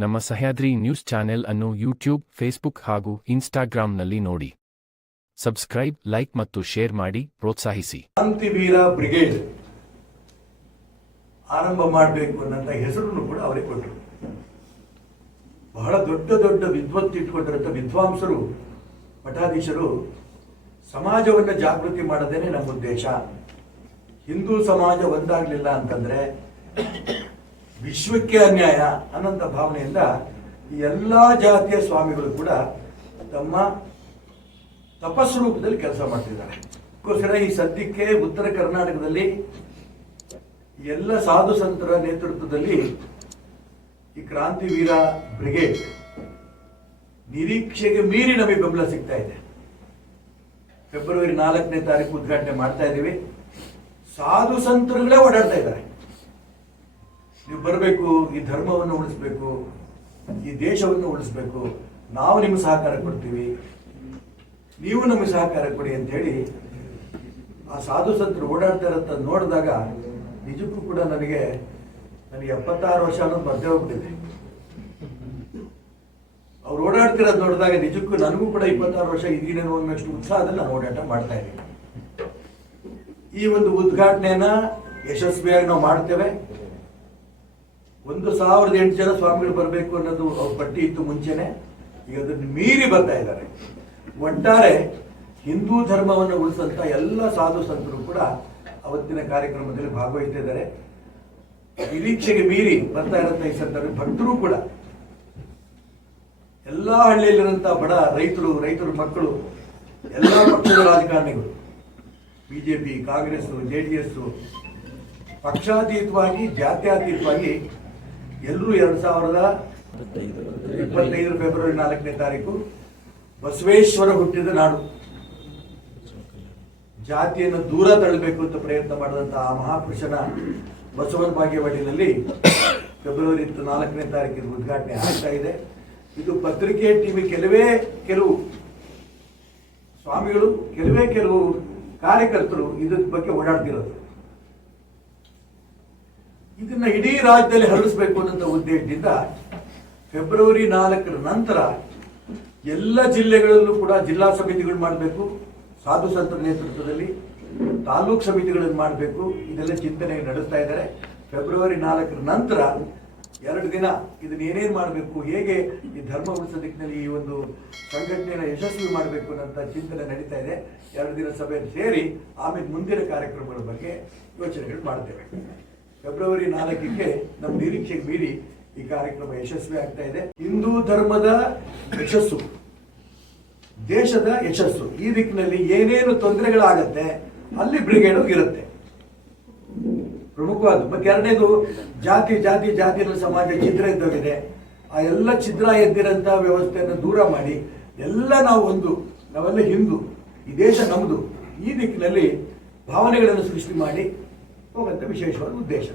ನಮ್ಮ Sahyadri news channel ಅನ್ನು YouTube, Facebook ಹಾಗೂ ಇನ್ಸ್ಟಾಗ್ರಾಂನಲ್ಲಿ ನೋಡಿ. ಸಬ್ಸ್ಕ್ರೈಬ್, ಲೈಕ್ ಮತ್ತು ಶೇರ್ ಮಾಡಿ ಪ್ರೋತ್ಸಾಹಿಸಿ. ಕ್ರಾಂತಿವೀರ ಬ್ರಿಗೇಡ್ ಆರಂಭ ಮಾಡಬೇಕು ಅನ್ನೋ ಹೆಸರನ್ನು ಕೂಡ ಅವರೇ ಕೊಟ್ಟರು. ಬಹಳ ದೊಡ್ಡ ದೊಡ್ಡ ವಿದ್ವತ್ ಇಟ್ಕೊಂಡಿರಂತ ವಿದ್ವಾಂಸರು, ಮಠಾಧೀಶರು ಸಮಾಜವನ್ನು ಜಾಗೃತಿ ಮಾಡೋದೇನೆ ನಮ್ಮ ಉದ್ದೇಶ. ಹಿಂದೂ ಸಮಾಜ ಒಂದಾಗಲಿಲ್ಲ ಅಂತಂದ್ರೆ ವಿಶ್ವಕ್ಕೆ ಅನ್ಯಾಯ ಅನ್ನೋಂಥ ಭಾವನೆಯಿಂದ ಈ ಎಲ್ಲಾ ಜಾತಿಯ ಸ್ವಾಮಿಗಳು ಕೂಡ ತಮ್ಮ ತಪಸ್ಸು ರೂಪದಲ್ಲಿ ಕೆಲಸ ಮಾಡ್ತಿದ್ದಾರೆ. ಅದಕ್ಕೋಸ್ಕರ ಈ ಸದ್ಯಕ್ಕೆ ಉತ್ತರ ಕರ್ನಾಟಕದಲ್ಲಿ ಎಲ್ಲ ಸಾಧು ಸಂತರ ನೇತೃತ್ವದಲ್ಲಿ ಈ ಕ್ರಾಂತಿವೀರ ಬ್ರಿಗೇಡ್ ನಿರೀಕ್ಷೆಗೆ ಮೀರಿ ನಮಗೆ ಬೆಂಬಲ ಸಿಗ್ತಾ ಇದೆ. ಫೆಬ್ರವರಿ 4ನೇ ತಾರೀಕು ಉದ್ಘಾಟನೆ ಮಾಡ್ತಾ ಇದ್ದೀವಿ. ಸಾಧು ಸಂತರುಗಳೇ ಓಡಾಡ್ತಾ ಇದ್ದಾರೆ. ನೀವು ಬರಬೇಕು, ಈ ಧರ್ಮವನ್ನು ಉಳಿಸ್ಬೇಕು, ಈ ದೇಶವನ್ನು ಉಳಿಸ್ಬೇಕು, ನಾವು ನಿಮ್ಗೆ ಸಹಕಾರ ಕೊಡ್ತೀವಿ, ನೀವು ನಮಗೆ ಸಹಕಾರ ಕೊಡಿ ಅಂತ ಹೇಳಿ ಆ ಸಾಧು ಸಂತರು ಓಡಾಡ್ತಾ ಇರೋಂಥ ನೋಡಿದಾಗ ನಿಜಕ್ಕೂ ಕೂಡ ನನಗೆ 76 ವರ್ಷ ಅನ್ನೋದು ಮಧ್ಯೆ ಹೋಗ್ತಿದೆ. ಅವ್ರು ಓಡಾಡ್ತಿರೋದು ನೋಡಿದಾಗ ನಿಜಕ್ಕೂ ನನಗೂ ಕೂಡ 26 ವರ್ಷ ಇದೀನೇನೋ ಅನ್ನೋಷ್ಟು ಉತ್ಸಾಹದಲ್ಲಿ ನಾನು ಓಡಾಟ ಮಾಡ್ತಾ ಇದ್ದೀನಿ. ಈ ಒಂದು ಉದ್ಘಾಟನೆಯನ್ನ ಯಶಸ್ವಿಯಾಗಿ ನಾವು ಮಾಡ್ತೇವೆ. 1008 ಜನ ಸ್ವಾಮಿಗಳು ಬರಬೇಕು ಅನ್ನೋದು ಅವ್ರ ಪಟ್ಟಿ ಇತ್ತು ಮುಂಚೆನೆ. ಈಗ ಅದನ್ನು ಮೀರಿ ಬರ್ತಾ ಇದ್ದಾರೆ. ಒಟ್ಟಾರೆ ಹಿಂದೂ ಧರ್ಮವನ್ನು ಉಳಿಸಂತ ಎಲ್ಲ ಸಾಧು ಸಂತರು ಕೂಡ ಅವತ್ತಿನ ಕಾರ್ಯಕ್ರಮದಲ್ಲಿ ಭಾಗವಹಿಸ್ತಾ ಇದ್ದಾರೆ. ನಿರೀಕ್ಷೆಗೆ ಮೀರಿ ಬರ್ತಾ ಇರೋಂಥ ಈ ಸಂದರ್ಭ ಭಕ್ತರು ಕೂಡ ಎಲ್ಲಾ ಹಳ್ಳಿಯಲ್ಲಿರುವಂತ ಬಡ ರೈತರ ಮಕ್ಕಳು, ಎಲ್ಲಾ ಪಕ್ಷದ ರಾಜಕಾರಣಿಗಳು, ಬಿಜೆಪಿ, ಕಾಂಗ್ರೆಸ್, ಜೆಡಿಎಸ್, ಪಕ್ಷಾತೀತವಾಗಿ ಜಾತ್ಯತೀತವಾಗಿ ಎಲ್ಲರೂ 2025 ಫೆಬ್ರವರಿ 4ನೇ ತಾರೀಕು ಬಸವೇಶ್ವರ ಹುಟ್ಟಿದ ನಾಡು, ಜಾತಿಯನ್ನು ದೂರ ತಳ್ಳಬೇಕು ಅಂತ ಪ್ರಯತ್ನ ಮಾಡಿದಂತಹ ಆ ಮಹಾಪುರುಷನ ಬಸವನ ಬಾಗೇವಾಡಿನಲ್ಲಿ ಫೆಬ್ರವರಿ 4ನೇ ತಾರೀಕಿನ ಉದ್ಘಾಟನೆ ಆಗ್ತಾ ಇದೆ. ಇದು ಪತ್ರಿಕೆ, ಟಿವಿ, ಕೆಲವು ಸ್ವಾಮಿಗಳು, ಕೆಲವು ಕಾರ್ಯಕರ್ತರು ಇದ್ರ ಬಗ್ಗೆ ಓಡಾಡ್ತಿರೋದು. ಇದನ್ನ ಇಡೀ ರಾಜ್ಯದಲ್ಲಿ ಹರಡಿಸಬೇಕು ಅನ್ನೋ ಉದ್ದೇಶದಿಂದ ಫೆಬ್ರವರಿ 4ರ ನಂತರ ಎಲ್ಲ ಜಿಲ್ಲೆಗಳಲ್ಲೂ ಕೂಡ ಜಿಲ್ಲಾ ಸಮಿತಿಗಳು ಮಾಡಬೇಕು, ಸಾಧು ಸಂತರ ನೇತೃತ್ವದಲ್ಲಿ ತಾಲೂಕು ಸಮಿತಿಗಳನ್ನು ಮಾಡಬೇಕು. ಇದೆಲ್ಲ ಚಿಂತನೆ ನಡೆಸ್ತಾ ಇದ್ದಾರೆ. ಫೆಬ್ರವರಿ 4ರ ನಂತರ 2 ದಿನ ಇದನ್ನ ಏನೇನು ಮಾಡಬೇಕು, ಹೇಗೆ ಈ ಧರ್ಮ ಉಳಿಸೋ ದಿಕ್ಕಿನಲ್ಲಿ ಈ ಒಂದು ಸಂಘಟನೆಯನ್ನು ಯಶಸ್ವಿ ಮಾಡಬೇಕು ಅನ್ನೋಂಥ ಚಿಂತನೆ ನಡೀತಾ ಇದೆ. 2 ದಿನ ಸಭೆಯಲ್ಲಿ ಸೇರಿ ಆಮೇಲೆ ಮುಂದಿನ ಕಾರ್ಯಕ್ರಮಗಳ ಬಗ್ಗೆ ಯೋಚನೆಗಳು ಮಾಡ್ತೇವೆ. ಫೆಬ್ರವರಿ 4ಕ್ಕೆ ನಮ್ಮ ನಿರೀಕ್ಷೆಗೆ ಮೀರಿ ಈ ಕಾರ್ಯಕ್ರಮ ಯಶಸ್ವಿ ಆಗ್ತಾ ಇದೆ. ಹಿಂದೂ ಧರ್ಮದ ಯಶಸ್ಸು, ದೇಶದ ಯಶಸ್ಸು, ಈ ದಿಕ್ಕಿನಲ್ಲಿ ಏನೇನು ತೊಂದರೆಗಳಾಗತ್ತೆ ಅಲ್ಲಿ ಬ್ರಿಗೇಡ್ ಇರುತ್ತೆ ಪ್ರಮುಖವಾದ. ಮತ್ತೆ 2ನೇದು ಜಾತಿ ಸಮಾಜ ಛಿದ್ರ ಎದ್ದೋಗಿದೆ. ಆ ಎಲ್ಲ ಛಿದ್ರ ಎದ್ದಿರಂತ ವ್ಯವಸ್ಥೆಯನ್ನು ದೂರ ಮಾಡಿ ಎಲ್ಲ ನಾವೆಲ್ಲ ಹಿಂದೂ, ಈ ದೇಶ ನಮ್ಮದು, ಈ ದಿಕ್ಕಿನಲ್ಲಿ ಭಾವನೆಗಳನ್ನು ಸೃಷ್ಟಿ ಮಾಡಿ ಹೋಗಂತ ವಿಶೇಷವಾದ ಉದ್ದೇಶ.